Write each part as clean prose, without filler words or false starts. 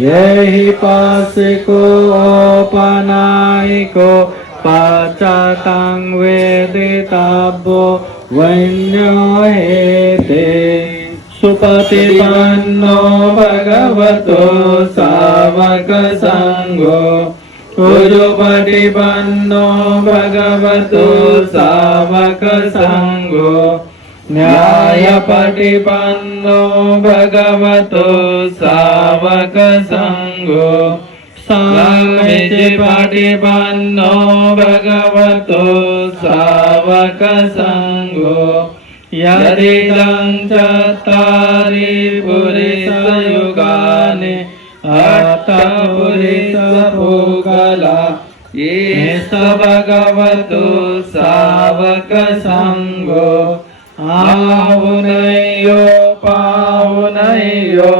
येहि पासिको पनायिको पाचातं वेदिताभो वैन्यो हेते सुपतिपन्नो भगवतो सावक संघो उजुपतिपन्नो भगवतो सावक संघो न्यायपतिपन्नो भगवतो सावक संघो सामीचिपतिपन्नो भगवतो सावक संघो यदिदं चत्वारि पुरुषयुगानि अष्टपुरुषपूगला येष भगवतो सावक संघो आहुनयो पाहुनयो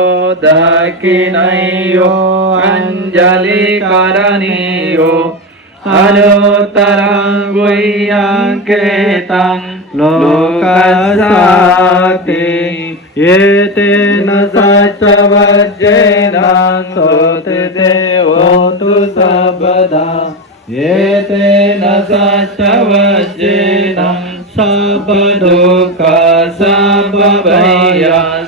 दक्षिणयो अंजलिकरणीयो अनुत्तरं गुह्यंकेतं लोकसाति एतेन सचवज्जेन सोते होतु सर्वदा एतेन सचवज्जेन सर्वदुःख सर्वभय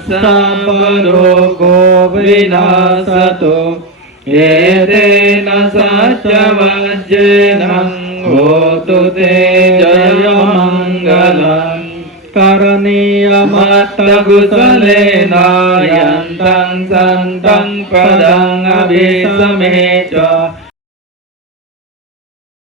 सर्वरोगो विनाशतो एतेन सचवज्जेन होतु ते जयमङ्गलम् करणीयमत्तकुशलेन यन्तं सन्तं पदं अभिसमे च